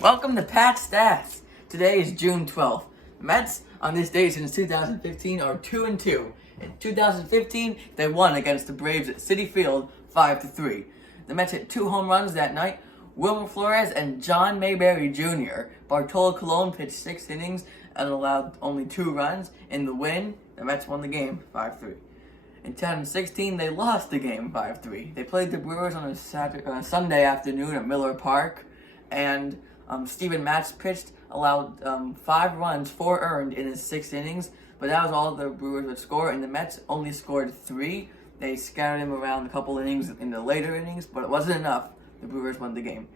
Welcome to Pat Stats. Today is June 12th. The Mets on this day since 2015 are 2-2. In 2015, they won against the Braves at Citi Field 5-3. The Mets hit 2 home runs that night. Wilmer Flores and John Mayberry Jr. Bartolo Colon pitched 6 innings and allowed only 2 runs. In the win, the Mets won the game 5-3. In 2016, they lost the game 5-3. They played the Brewers on a Sunday afternoon at Miller Park, and Steven Matz pitched, allowed 5 runs, 4 earned in his 6 innings, but that was all the Brewers would score, and the Mets only scored 3. They scattered him around a couple innings in the later innings, but it wasn't enough. The Brewers won the game.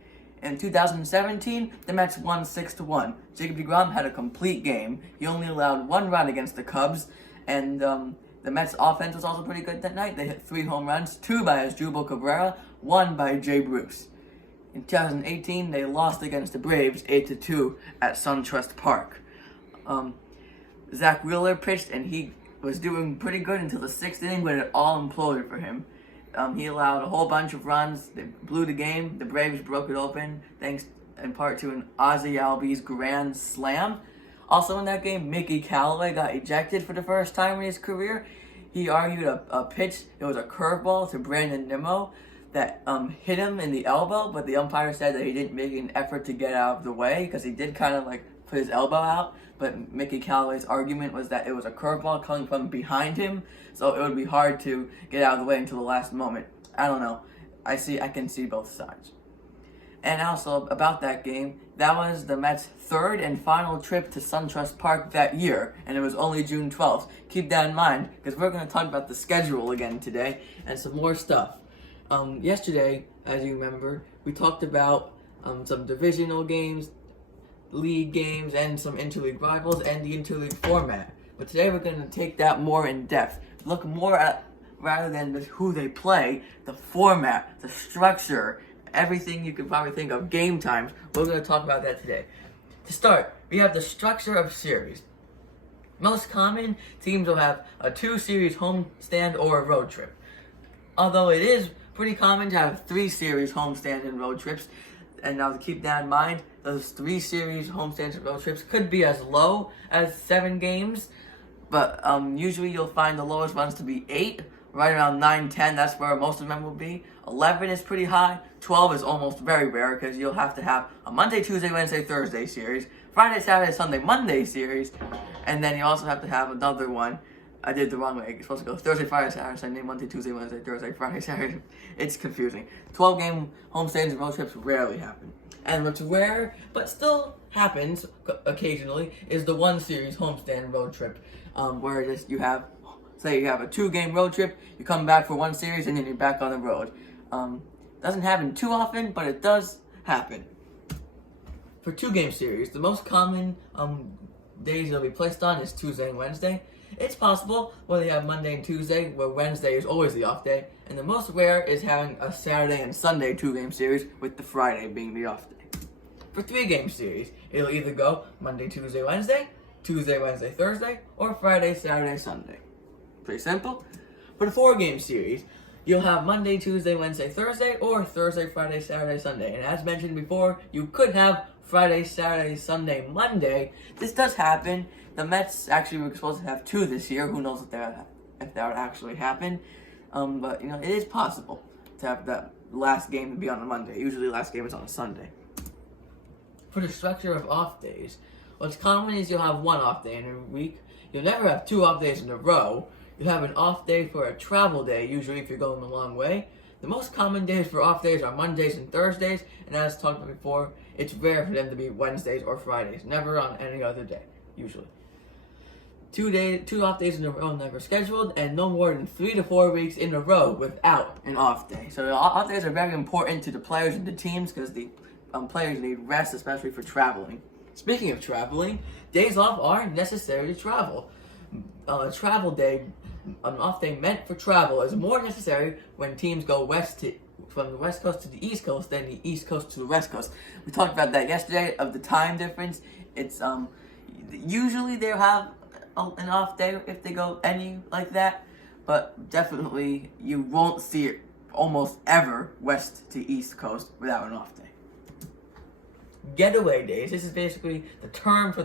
In 2017, the Mets won 6-1. Jacob deGrom had a complete game. He only allowed 1 run against the Cubs, and the Mets' offense was also pretty good that night. They hit 3 home runs, 2 by Asdrubal Cabrera, 1 by Jay Bruce. In 2018, they lost against the Braves 8-2 at SunTrust Park. Zach Wheeler pitched, and he was doing pretty good until the 6th inning, but it all imploded for him. He allowed a whole bunch of runs. They blew the game. The Braves broke it open, thanks in part to an Ozzie Albies grand slam. Also in that game, Mickey Callaway got ejected for the first time in his career. He argued a pitch, it was a curveball to Brandon Nimmo, that hit him in the elbow, but the umpire said that he didn't make an effort to get out of the way because he did kind of like put his elbow out. But Mickey Callaway's argument was that it was a curveball coming from behind him, so it would be hard to get out of the way until the last moment. I don't know. I can see both sides. And also about that game, that was the Mets' 3rd and final trip to SunTrust Park that year, and it was only June 12th. Keep that in mind, because we're going to talk about the schedule again today and some more stuff. Yesterday, as you remember, we talked about some divisional games, league games, and some interleague rivals, and the interleague format. But today we're going to take that more in depth. Look more at, rather than who they play, the format, the structure, everything you could probably think of, game times. We're going to talk about that today. To start, we have the structure of series. Most common, teams will have a 2-series homestand or a road trip. Although it is pretty common to have 3-series homestands and road trips, and now to keep that in mind, those 3-series homestands and road trips could be as low as 7 games, but usually you'll find the lowest ones to be 8, right around 9, 10, that's where most of them will be. 11 is pretty high, 12 is almost very rare because you'll have to have a Monday, Tuesday, Wednesday, Thursday series, Friday, Saturday, Sunday, Monday series, and then you also have to have another one. I did the wrong way. It's supposed to go Thursday, Friday, Saturday, Sunday, Monday, Tuesday, Wednesday, Thursday, Friday, Saturday. It's confusing. 12-game homestands and road trips rarely happen. And what's rare, but still happens occasionally, is the 1-series homestand road trip, where just you have, say you have a 2-game road trip, you come back for 1 series, and then you're back on the road. Doesn't happen too often, but it does happen. For 2-game series, the most common days they'll be placed on is Tuesday and Wednesday. It's possible whether you have Monday and Tuesday, where Wednesday is always the off day, and the most rare is having a Saturday and Sunday 2-game series, with the Friday being the off day. For 3-game series, it'll either go Monday, Tuesday, Wednesday, Tuesday, Wednesday, Thursday, or Friday, Saturday, Sunday. Pretty simple. For the 4-game series, you'll have Monday, Tuesday, Wednesday, Thursday, or Thursday, Friday, Saturday, Sunday. And as mentioned before, you could have Friday, Saturday, Sunday, Monday. This does happen. The Mets actually were supposed to have 2 this year. Who knows if that would actually happen? But it is possible to have that last game to be on a Monday. Usually, the last game is on a Sunday. For the structure of off days, what's common is you'll have 1 off day in a week. You'll never have 2 off days in a row. You'll have an off day for a travel day, usually if you're going a long way. The most common days for off days are Mondays and Thursdays, and as talked about before, it's rare for them to be Wednesdays or Fridays, never on any other day, usually. 2 off days in a row never scheduled, and no more than 3 to 4 weeks in a row without an off day. So the off days are very important to the players and the teams because the players need rest, especially for traveling. Speaking of traveling, days off are necessary to travel. A travel day, an off day meant for travel, is more necessary when teams go from the West Coast to the East Coast than the East Coast to the West Coast. We talked about that yesterday, of the time difference. It's usually they'll have an off day if they go any like that, but definitely you won't see it almost ever West to East Coast without an off day. getaway days. This is basically the term for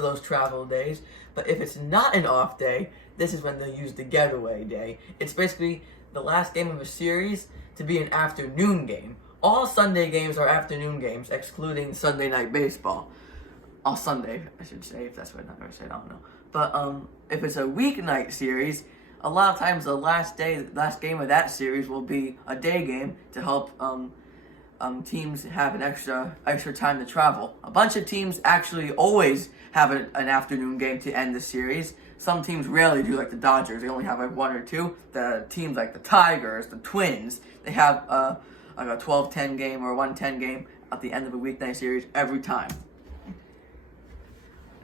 those travel days. But if it's not an off day, this is when they use the getaway day. It's basically the last game of a series to be an afternoon game. All Sunday games are afternoon games, excluding Sunday Night Baseball. All Sunday, I should say, if that's what I said, I don't know. But if it's a weeknight series, a lot of times the last game of that series will be a day game to help teams have an extra time to travel. A bunch of teams actually always have an afternoon game to end the series. Some teams rarely do, like the Dodgers. They only have like one or two. The teams like the Tigers, the Twins, they have like a 12-10 game or a 1-10 game at the end of a weeknight series every time.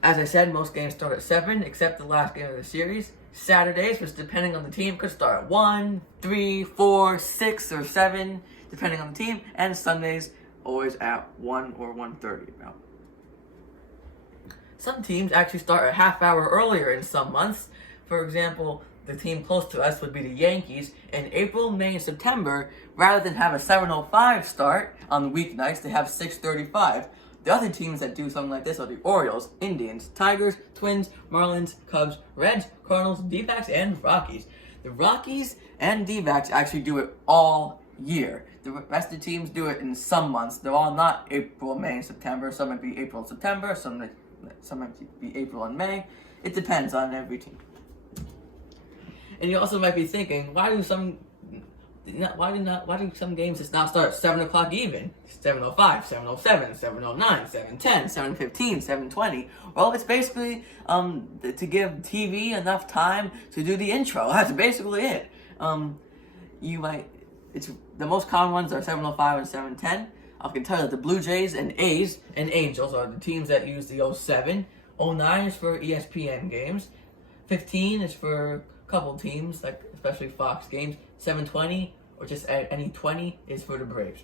As I said, most games start at 7, except the last game of the series. Saturdays, which depending on the team, could start at 1, 3, 4, 6, or 7, depending on the team. And Sundays, always at 1 or 1:30 about. Some teams actually start a half hour earlier in some months. For example, the team close to us would be the Yankees. In April, May, and September, rather than have a 7:05 start on the weeknights, they have 6:35. The other teams that do something like this are the Orioles, Indians, Tigers, Twins, Marlins, Cubs, Reds, Cardinals, D-backs, and Rockies. The Rockies and D-backs actually do it all year. The rest of the teams do it in some months. They're all not April, May, and September. Some might be April and September. Some might be April and May. It depends on every team. And you also might be thinking, why do some games just not start at 7 o'clock even? 7:05, 7:07, 7:09, 7:10, 7:15, 7:20. Well, it's basically to give TV enough time to do the intro. That's basically it. It's the most common ones are 7:05 and 7:10. I can tell you that the Blue Jays and A's and Angels are the teams that use the 07. 09 is for ESPN games. 15 is for a couple teams, like especially Fox games. 7:20 or just any 20 is for the Braves.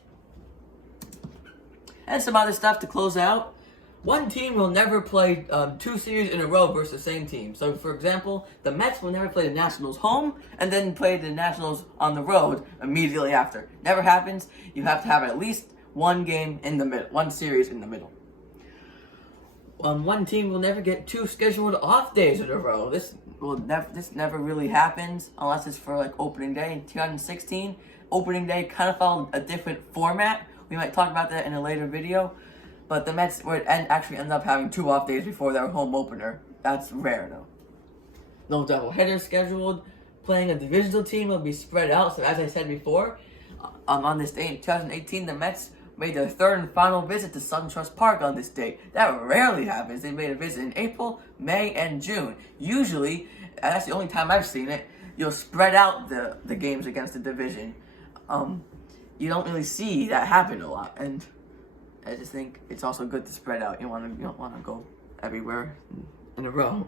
And some other stuff to close out. One team will never play 2 series in a row versus the same team. So, for example, the Mets will never play the Nationals home and then play the Nationals on the road immediately after. Never happens. You have to have at least one game in the middle, one series in the middle. One team will never get 2 scheduled off days in a row. This never really happens unless it's for like opening day. In 2016, opening day kind of followed a different format. We might talk about that in a later video. But the Mets would actually end up having 2 off days before their home opener. That's rare though. No doubleheaders scheduled. Playing a divisional team will be spread out. So as I said before, on this day in 2018, the Mets made their 3rd and final visit to SunTrust Park on this date. That rarely happens. They made a visit in April, May, and June. Usually, and that's the only time I've seen it, you'll spread out the games against the division. You don't really see that happen a lot, and I just think it's also good to spread out. You don't want to go everywhere in a row.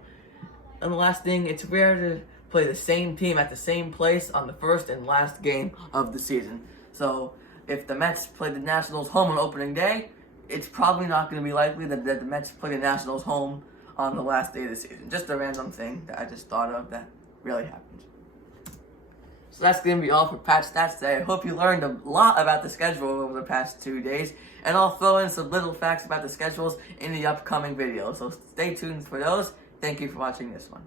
And the last thing, it's rare to play the same team at the same place on the first and last game of the season. So if the Mets play the Nationals home on opening day, it's probably not going to be likely that the Mets play the Nationals home on the last day of the season. Just a random thing that I just thought of that really happens. So that's going to be all for Patch Stats today. I hope you learned a lot about the schedule over the past 2 days. And I'll throw in some little facts about the schedules in the upcoming video. So stay tuned for those. Thank you for watching this one.